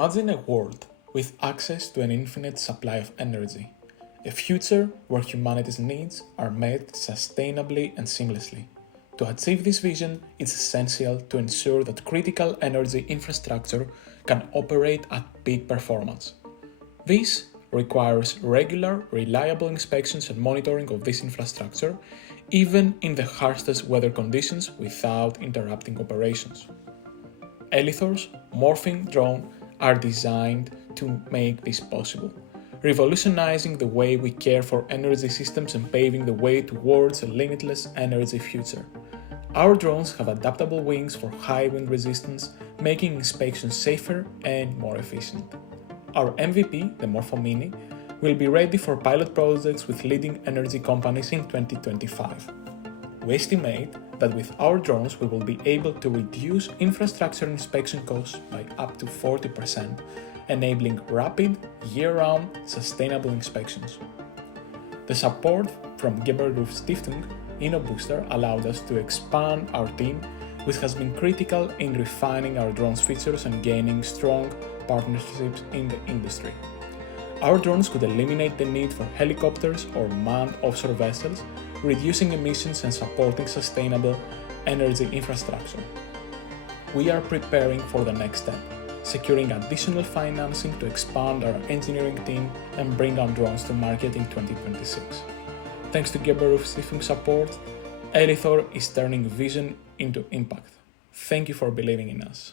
Imagine a world with access to an infinite supply of energy, a future where humanity's needs are met sustainably and seamlessly. To achieve this vision, it's essential to ensure that critical energy infrastructure can operate at peak performance. This requires regular, reliable inspections and monitoring of this infrastructure, even in the harshest weather conditions without interrupting operations. Elythor's morphing drone are designed to make this possible, revolutionizing the way we care for energy systems and paving the way towards a limitless energy future. Our drones have adaptable wings for high wind resistance, making inspections safer and more efficient. Our MVP, the Morpho Mini, will be ready for pilot projects with leading energy companies in 2025. We estimate that with our drones we will be able to reduce infrastructure inspection costs by up to 40%, enabling rapid, year-round, sustainable inspections. The support from Gebert Rüf Stiftung InnoBooster allowed us to expand our team, which has been critical in refining our drones features and gaining strong partnerships in the industry. Our drones could eliminate the need for helicopters or manned offshore vessels, reducing emissions and supporting sustainable energy infrastructure. We are preparing for the next step, securing additional financing to expand our engineering team and bring our drones to market in 2026. Thanks to Gebert Rüf Stiftung support, Elythor is turning vision into impact. Thank you for believing in us.